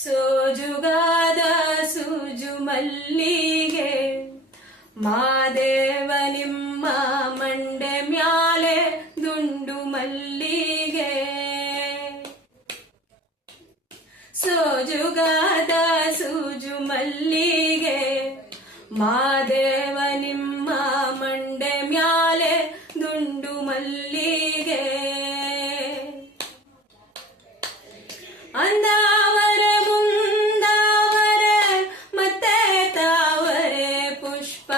ಸೋಜುಗಾದ ಸೂಜು ಮಲ್ಲಿಗೆ ಮಾದೇವ ನಿಮ್ಮ ಮಂಡೆ ಮ್ಯಾಲೆ ದುಂಡು ಮಲ್ಲಿಗೆ. ಸೋಜುಗಾದ ಸೂಜು ಮಲ್ಲಿಗೆ ಮಾದೇವ ನಿಮ್ಮ ಮಂಡೆ ಮ್ಯಾಲೆ ದುಂಡು ಮಲ್ಲಿಗೆ. ಅಂದಾವರೆ ಮುಂದಾವರೆ ಮತ್ತೆ ತಾವರೆ ಪುಷ್ಪ.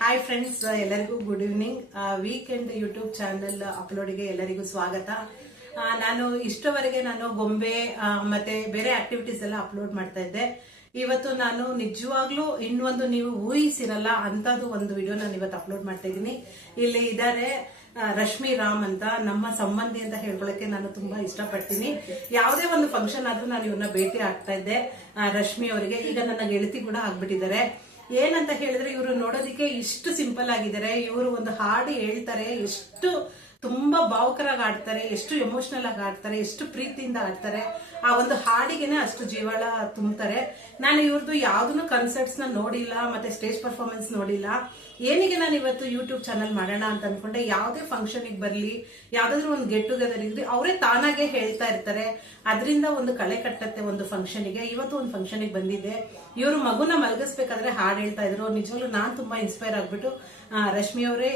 ಹಾಯ್ ಫ್ರೆಂಡ್ಸ್, ಎಲ್ಲರಿಗೂ good evening. Weekend YouTube channel ಅಪ್ಲೋಡಿಗೆ ಎಲ್ಲರಿಗೂ ಸ್ವಾಗತ. ನಾನು ಇಷ್ಟವರೆಗೆ ಗೊಂಬೆ ಮತ್ತೆ ಬೇರೆ ಆಕ್ಟಿವಿಟೀಸ್ ಎಲ್ಲ ಅಪ್ಲೋಡ್ ಮಾಡ್ತಾ ಇದ್ದೆ. ಇವತ್ತು ನಾನು ನಿಜವಾಗ್ಲೂ ಇನ್ನೊಂದು ನೀವು ಊಹಿಸಿರಲ್ಲ ಅಂತದ್ದು ಒಂದು ವಿಡಿಯೋ ನಾನು ಇವತ್ತು ಅಪ್ಲೋಡ್ ಮಾಡ್ತಾ ಇದ್ದೀನಿ. ಇಲ್ಲಿ ಇದ್ದಾರೆ ರಶ್ಮಿ ರಾಮ್ ಅಂತ, ನಮ್ಮ ಸಂಬಂಧಿ ಅಂತ ಹೇಳ್ಕೊಳಕ್ಕೆ ನಾನು ತುಂಬಾ ಇಷ್ಟಪಡ್ತೀನಿ. ಯಾವುದೇ ಒಂದು ಫಂಕ್ಷನ್ ಆದ್ರೂ ನಾನು ಇವ್ರನ್ನ ಭೇಟಿ ಆಗ್ತಾ ಇದ್ದೆ ರಶ್ಮಿ ಅವರಿಗೆ. ಈಗ ನನ್ನ ಗೆಳತಿ ಕೂಡ ಆಗ್ಬಿಟ್ಟಿದ್ದಾರೆ. ಏನಂತ ಹೇಳಿದ್ರೆ ಇವರು ನೋಡೋದಿಕ್ಕೆ ಇಷ್ಟು ಸಿಂಪಲ್ ಆಗಿದ್ದಾರೆ. ಇವರು ಒಂದು ಹಾಡು ಹೇಳ್ತಾರೆ, ಎಷ್ಟು ತುಂಬಾ ಭಾವುಕರಾಗಿ ಆಡ್ತಾರೆ, ಎಷ್ಟು ಎಮೋಷನಲ್ ಆಗಿ ಆಡ್ತಾರೆ, ಎಷ್ಟು ಪ್ರೀತಿಯಿಂದ ಆಡ್ತಾರೆ. ಆ ಒಂದು ಹಾಡಿಗೆನೆ ಅಷ್ಟು ಜೀವಾಳ ತುಂಬ್ತಾರೆ. ನಾನು ಇವ್ರದ್ದು ಯಾವ್ದನ್ನು ಕನ್ಸರ್ಟ್ಸ್ ನ ನೋಡಿಲ್ಲ, ಮತ್ತೆ ಸ್ಟೇಜ್ ಪರ್ಫಾರ್ಮೆನ್ಸ್ ನೋಡಿಲ್ಲ. ಏನಿಗೆ ನಾನು ಇವತ್ತು ಯೂಟ್ಯೂಬ್ ಚಾನಲ್ ಮಾಡೋಣ ಅಂತ ಅನ್ಕೊಂಡೆ. ಯಾವುದೇ ಫಂಕ್ಷನ್ ಬರ್ಲಿ, ಯಾವ್ದಾದ್ರು ಒಂದು ಗೆಟ್ ಟುಗೆದರ್ ಇದ್ರೆ ಅವರೇ ತಾನಾಗೆ ಹೇಳ್ತಾ ಇರ್ತಾರೆ. ಅದರಿಂದ ಒಂದು ಕಳೆ ಕಟ್ಟತ್ತೆ ಒಂದು ಫಂಕ್ಷನ್ಗೆ. ಇವತ್ತು ಒಂದು ಫಂಕ್ಷನ್ಗೆ ಬಂದಿದ್ದೆ. ಇವರು ಮಗುನ ಮಲಗಿಸ್ಬೇಕಾದ್ರೆ ಹಾಡು ಹೇಳ್ತಾ ಇದ್ರು. ನಿಜವಾಗ್ಲೂ ನಾನ್ ತುಂಬಾ ಇನ್ಸ್ಪೈರ್ ಆಗ್ಬಿಟ್ಟು ರಶ್ಮಿ ಅವರೇ,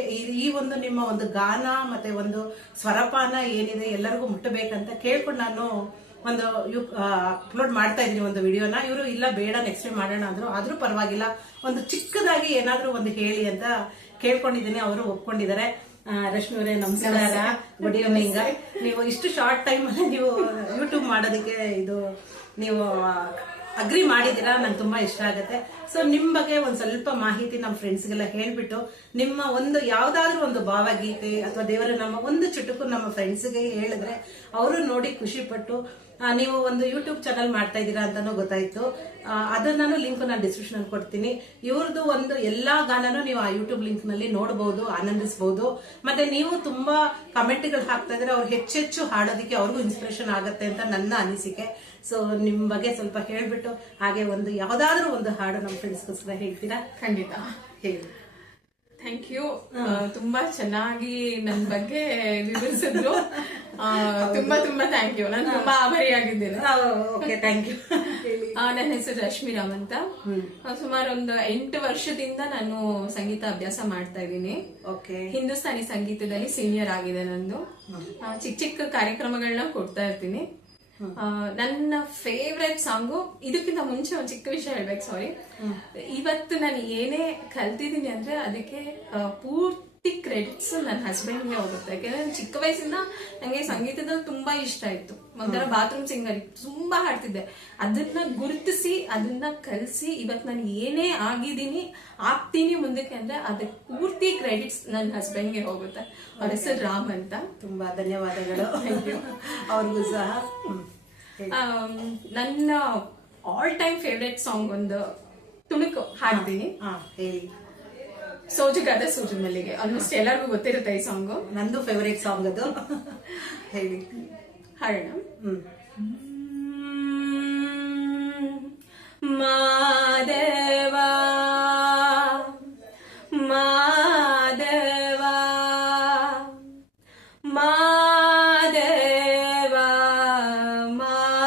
ಈ ಒಂದು ನಿಮ್ಮ ಒಂದು ಗಾನ ಮತ್ತೆ ಒಂದು ಸ್ವರಪಾನ ಏನಿದೆ ಎಲ್ಲರಿಗೂ ಮುಟ್ಟಬೇಕಂತ ಕೇಳ್ಕೊಂಡು ನಾನು ಒಂದು ಅಪ್ಲೋಡ್ ಮಾಡ್ತಾ ಇದ್ದೀನಿ ಒಂದು ವಿಡಿಯೋನ. ಇವರು ಇಲ್ಲ ಬೇಡ ನೆಕ್ಸ್ಟ್ ಟೈಮ್ ಮಾಡೋಣ ಅಂದ್ರು. ಆದ್ರೂ ಪರವಾಗಿಲ್ಲ, ಒಂದು ಚಿಕ್ಕದಾಗಿ ಏನಾದ್ರೂ ಒಂದು ಹೇಳಿ ಅಂತ ಕೇಳ್ಕೊಂಡಿದ್ದೀನಿ. ಅವರು ಒಪ್ಕೊಂಡಿದ್ದಾರೆ. ರಶ್ಮಿ ಅವರೇ ನಮಸ್ಕಾರ, ಗುಡ್ ಈವ್ನಿಂಗ್. ನೀವು ಇಷ್ಟು ಶಾರ್ಟ್ ಟೈಮ್ ಅಲ್ಲಿ ನೀವು ಯೂಟ್ಯೂಬ್ ಮಾಡೋದಕ್ಕೆ ನೀವು ಅಗ್ರಿ ಮಾಡಿದೀರಾ, ನಂಗೆ ತುಂಬಾ ಇಷ್ಟ ಆಗುತ್ತೆ. ಸೊ ನಿಮ್ ಬಗ್ಗೆ ಒಂದ್ ಸ್ವಲ್ಪ ಮಾಹಿತಿ ನಮ್ಮ ಫ್ರೆಂಡ್ಸ್ಗೆಲ್ಲ ಹೇಳ್ಬಿಟ್ಟು, ನಿಮ್ಮ ಒಂದು ಯಾವ್ದಾದ್ರು ಒಂದು ಭಾವಗೀತೆ ಅಥವಾ ದೇವರ ನಮ್ಮ ಒಂದು ಚುಟುಕು ನಮ್ಮ ಫ್ರೆಂಡ್ಸ್ಗೆ ಹೇಳಿದ್ರೆ ಅವರು ನೋಡಿ ಖುಷಿ ಪಟ್ಟು ನೀವು ಒಂದು ಯೂಟ್ಯೂಬ್ ಚಾನಲ್ ಮಾಡ್ತಾ ಇದ್ದೀರಾ ಅಂತಾನು ಗೊತ್ತಾಯ್ತು. ಅದನ್ನ ನಾನು ಲಿಂಕ್ ನಾನು ಡಿಸ್ಕ್ರಿಪ್ಷನ್ ಅಲ್ಲಿ ಕೊಡ್ತೀನಿ. ಇವ್ರದ್ದು ಒಂದು ಎಲ್ಲಾ ಗಾನನು ನೀವು ಆ ಯೂಟ್ಯೂಬ್ ಲಿಂಕ್ ನಲ್ಲಿ ನೋಡಬಹುದು, ಆನಂದಿಸಬಹುದು. ಮತ್ತೆ ನೀವು ತುಂಬಾ ಕಮೆಂಟ್ಗಳು ಹಾಕ್ತಾ ಇದ್ರೆ ಅವ್ರು ಹೆಚ್ಚೆಚ್ಚು ಹಾಡೋದಕ್ಕೆ ಅವ್ರಿಗೂ ಇನ್ಸ್ಪಿರೇಷನ್ ಆಗುತ್ತೆ ಅಂತ ನನ್ನ ಅನಿಸಿಕೆ. ಸೊ ನಿಮ್ ಬಗ್ಗೆ ಸ್ವಲ್ಪ ಹೇಳ್ಬಿಟ್ಟು ಹಾಗೆ ಒಂದು ಯಾವ್ದಾದ್ರು ಒಂದು ಹಾಡು ನಮ್ಮ ಫ್ರೆಂಡ್ಸ್ಗೋಸ್ಕರ ಹೇಳ್ತೀರಾ? ಖಂಡಿತ ಹೇಳಿ. Thank you. ತುಂಬಾ ಚೆನ್ನಾಗಿ ನನ್ನ ಬಗ್ಗೆ ವಿವರಿಸಿದ್ರು. ತುಂಬಾ ತುಂಬಾ ಥ್ಯಾಂಕ್ ಯು. ನಾನು ತುಂಬಾ ಆಭಾರಿಯಾಗಿದ್ದೇನೆ. Thank you. ನನ್ನ ಹೆಸರು ರಶ್ಮಿ ರಾಮ್ ಅಂತ. ಸುಮಾರು ಒಂದು 8 ವರ್ಷದಿಂದ ನಾನು ಸಂಗೀತ ಅಭ್ಯಾಸ ಮಾಡ್ತಾ ಇದ್ದೀನಿ. ಹಿಂದೂಸ್ತಾನಿ ಸಂಗೀತದಲ್ಲಿ ಸೀನಿಯರ್ ಆಗಿದೆ ನಂದು. ಚಿಕ್ಕ ಚಿಕ್ಕ ಕಾರ್ಯಕ್ರಮಗಳನ್ನ ಕೊಡ್ತಾ ಇರ್ತೀನಿ. ನನ್ನ ಫೇವ್ರೆಟ್ ಸಾಂಗು, ಇದಕ್ಕಿಂತ ಮುಂಚೆ ಒಂದು ಚಿಕ್ಕ ವಿಷಯ ಹೇಳ್ಬೇಕು, ಸಾರಿ. ಇವತ್ತು ನಾನು ಏನೇ ಕಲ್ತಿದ್ದೀನಿ ಅಂದ್ರೆ ಅದಕ್ಕೆ ಪೂರ್ತಿ ಕ್ರೆಡಿಟ್ಸ್ ನನ್ನ ಹಸ್ಬೆಂಡ್ಗೆ ಹೋಗುತ್ತೆ. ಯಾಕಂದ್ರೆ ಚಿಕ್ಕ ವಯಸ್ಸಿಂದ ನಂಗೆ ಸಂಗೀತದಲ್ಲಿ ತುಂಬಾ ಇಷ್ಟ ಇತ್ತು. ಒಂಥರ ಬಾತ್ರೂಮ್ ಸಿಂಗರ್ ತುಂಬಾ ಹಾಡ್ತಿದ್ದೆ. ಅದನ್ನ ಗುರುತಿಸಿ ಅದನ್ನ ಕಲಿಸಿ ಇವತ್ತು ನಾನು ಏನೇ ಆಗ್ತೀನಿ ಮುಂದಕ್ಕೆ ಅಂದ್ರೆ ಅದಕ್ಕೆ ಪೂರ್ತಿ ಕ್ರೆಡಿಟ್ಸ್ ನನ್ನ ಹಸ್ಬೆಂಡ್ಗೆ ಹೋಗುತ್ತೆ. ಅವ್ರ ಹೆಸರು ರಾಮ್ ಅಂತ. ತುಂಬಾ ಧನ್ಯವಾದಗಳು. ಅವ್ರಿಗೂ ಸಹ. ನನ್ನ ಆಲ್ ಟೈಮ್ ಫೇವ್ರೆಟ್ ಸಾಂಗ್ ಒಂದು ತುಣುಕು ಹಾಡ್ತೀನಿ. ಸೋಜುಗಾದ ಸೂಜು ಮಲ್ಲಿಗೆ. ಆಲ್ಮೋಸ್ಟ್ ಎಲ್ಲರಿಗೂ ಗೊತ್ತಿರುತ್ತೆ ಈ ಸಾಂಗು. ನಂದು ಫೇವರೇಟ್ ಸಾಂಗ್ ಅದು. ಹೇಳಿ, ಹಾಡೋಣ. ಮಾದೇವಾ ಮಾದೇವಾ ಮಾದೇವಾ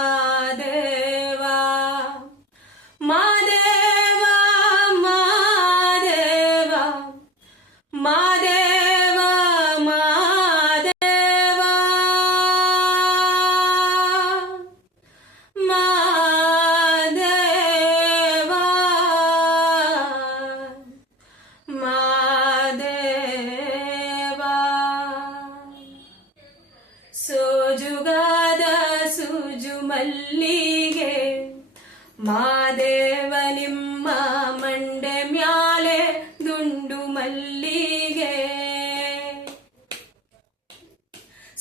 ಮಾದೇವಾ ಮಾದೇವಾ ಮಾದೇವಾ ಮಾದೇವಾ ಮಾದೇವಾ ಮಾದೇವಾ ಮಾದೇವಾ. ಸೋಜುಗಾದ ಸೂಜು ಮಲ್ಲಿಗೆ ಮಾದೇವ ನಿಮ್ಮ ಮಂಡೆ ಮ್ಯಾಲೆ ದುಂಡು ಮಲ್ಲಿಗೆ.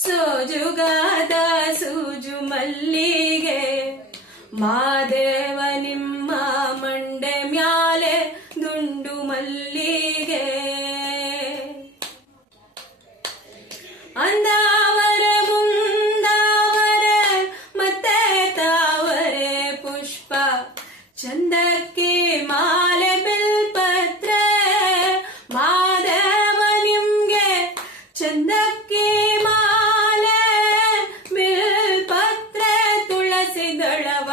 ಸೋಜುಗಾದ ಸೂಜು ಮಲ್ಲಿಗೆ ಮಾದೇವ ನಿಮ್ಮ ಮಂಡೆ ಮ್ಯಾಲೆ ದುಂಡು ಮಲ್ಲಿಗೆ. ಅಂದಾವರೆ ಮುಂದಾವರೆ ಮತ್ತೆ ಚಂದಕ್ಕೆ ಮಾಲೆ ಬಿಲ್ಪತ್ರೆ ಮಾದೇವ ನಿಮ್ಗೆ ಚಂದಕ್ಕೆ ಮಾಲೆ ಬಿಲ್ಪತ್ರೆ ತುಳಸಿ ದಳವ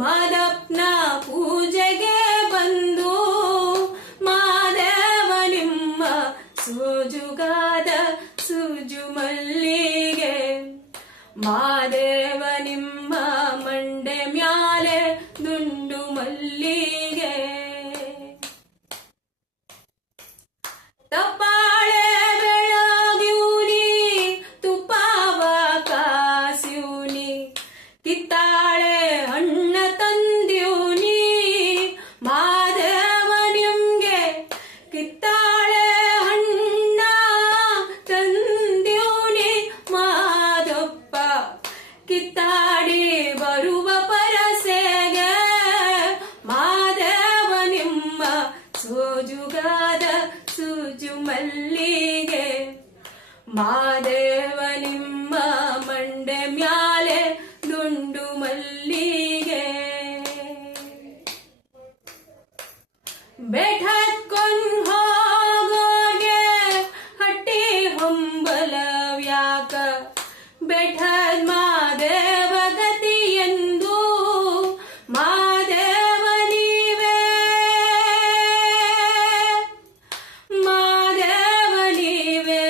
ಮಾದಪ್ಪನ ಪೂಜೆಗೆ ಬಂದು ಮಾದೇವ ನಿಮ್ಮ ಸೋಜುಗಾದ ಸೂಜು ಮಲ್ಲಿಗೆ ಮಾದೇವ ನಿಮ್ಮ ಮಂಡೆ ಮ್ಯಾಲೆ ದುಂಡು ಮಲ್ಲಿಗೆ ತಪ್ಪಾಳೆ ಬೆಳಗ್ಯೂನಿ ತುಪ್ಪಾವ ಕಾಸ್ಯೂನಿ ಕಿತ್ತಾಳೆ ಹಣ್ಣ ತಂದ್ಯೂನಿ ಮಾದೇವ ನಿಮ್ಗೆ ಕಿತ್ತಾಳೆ ಹಣ್ಣ ತಂದ್ಯೂನಿ ಮಾದಪ್ಪ ಕಿತ್ತಾಡಿ ಬರುವ ಪರಸೆಗೆ ಮಾದೇವ ನಿಮ್ಮ ಸೋಜುಗಾದ ಸೂಜು ಮಲ್ಲಿಗೆ ಮಾದೇವ ನಿಮ್ಮ ಮಂಡೆ ಮ್ಯಾಲೆ ದುಂಡು ಮಲ್ಲಿಗೆ ಬೇಠತ್ಕೊಂಡ್ ಹೋಗೋಗೆ ಹಟ್ಟಿ ಹೊಂಬಲವ್ಯಾಕ ಬೇಠದ್ ಮಾದೇವ ಗತಿ ಎಂದು ಮಾದೇವ ನೀವೇ ಮಾದೇವ ನೀವೇ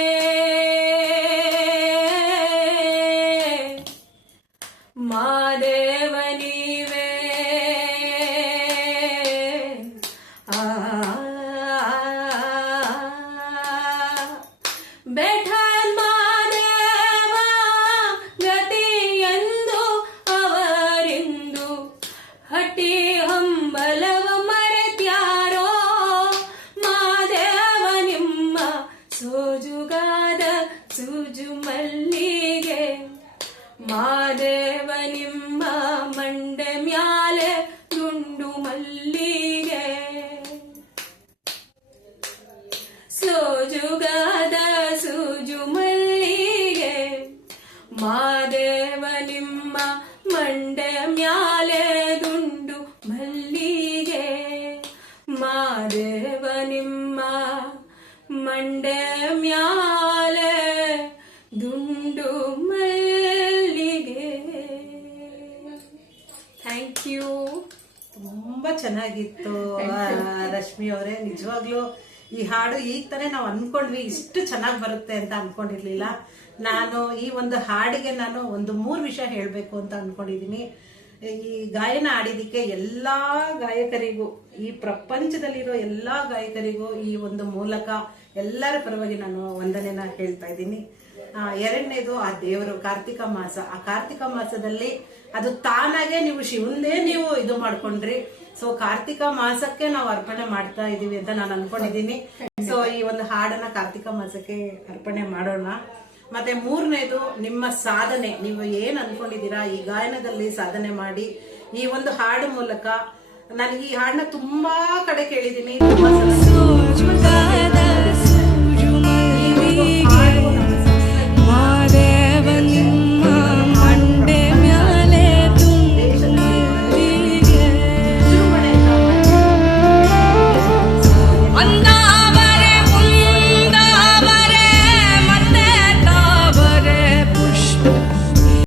ಮಾದೇವ ನೀವೇ ಬೇಠನ್ ಮಾದೇವ ಗತಿ ಎಂದು ಅವರಿಂದು ಹಟ್ಟಿ ಹಂಬಲವ ಮರೆತ್ಯಾರೋ ಮಾದೇವ ನಿಮ್ಮ ಸೋಜುಗಾದ ಸೂಜು ಮಲ್ಲಿಗೆ ಮಾದೇವ ನಿಮ್ಮ ಮಂಡೆ ಮ್ಯಾಲೆ ದುಂಡು ಮಲ್ಲಿಗೆ ಸೋಜುಗಾದ ಸೂಜು ಮಲ್ಲಿಗೆ ಮಾದೇವ ನಿಮ್ಮ ಮಂಡೆ ಮ್ಯಾಲೆ ದುಂಡು ಮಲ್ಲಿಗೆ ಮಾದೇವ ನಿಮ್ಮ ಮಂಡೆ ಮ್ಯಾಲೆ ದುಂಡು ಮಲ್ಲಿಗೆ. Thank you. ತುಂಬಾ ಚೆನ್ನಾಗಿತ್ತು ರಶ್ಮಿ ಅವರೇ. ನಿಜವಾಗ್ಲೂ ಈ ಹಾಡು ಈಗ ತಾನೇ ನಾವು ಅನ್ಕೊಂಡ್ವಿ ಇಷ್ಟು ಚೆನ್ನಾಗಿ ಬರುತ್ತೆ ಅಂತ ಅನ್ಕೊಂಡಿರ್ಲಿಲ್ಲ. ನಾನು ಈ ಒಂದು ಹಾಡಿಗೆ ನಾನು ಒಂದು 3 ವಿಷಯ ಹೇಳ್ಬೇಕು ಅಂತ ಅನ್ಕೊಂಡಿದೀನಿ. ಈ ಗಾಯನ ಆಡಿದಕ್ಕೆ ಎಲ್ಲಾ ಗಾಯಕರಿಗೂ, ಈ ಪ್ರಪಂಚದಲ್ಲಿರೋ ಎಲ್ಲಾ ಗಾಯಕರಿಗೂ ಈ ಒಂದು ಮೂಲಕ ಎಲ್ಲರ ಪರವಾಗಿ ನಾನು ವಂದನೆನ ಹೇಳ್ತಾ ಇದ್ದೀನಿ. ಎರಡನೇದು ಆ ದೇವರು ಕಾರ್ತಿಕ ಮಾಸ. ಆ ಕಾರ್ತಿಕ ಮಾಸದಲ್ಲಿ ಅದು ತಾನಾಗೆ ನೀವು ಶಿವಂದೇ ನೀವು ಇದು ಮಾಡ್ಕೊಂಡ್ರಿ. ಸೊ ಕಾರ್ತಿಕ ಮಾಸಕ್ಕೆ ನಾವು ಅರ್ಪಣೆ ಮಾಡ್ತಾ ಇದೀವಿ ಅಂತ ನಾನು ಅನ್ಕೊಂಡಿದೀನಿ. ಸೊ ಈ ಒಂದು ಹಾಡನ್ನ ಕಾರ್ತಿಕ ಮಾಸಕ್ಕೆ ಅರ್ಪಣೆ ಮಾಡೋಣ. ಮತ್ತೆ 3ನೇದು ನಿಮ್ಮ ಸಾಧನೆ, ನೀವು ಏನ್ ಅನ್ಕೊಂಡಿದೀರಾ ಈ ಗಾಯನದಲ್ಲಿ ಸಾಧನೆ ಮಾಡಿ ಈ ಒಂದು ಹಾಡು ಮೂಲಕ. ನಾನು ಈ ಹಾಡನ್ನ ತುಂಬಾ ಕಡೆ ಕೇಳಿದೀನಿ, ತುಂಬಾ ಸಲ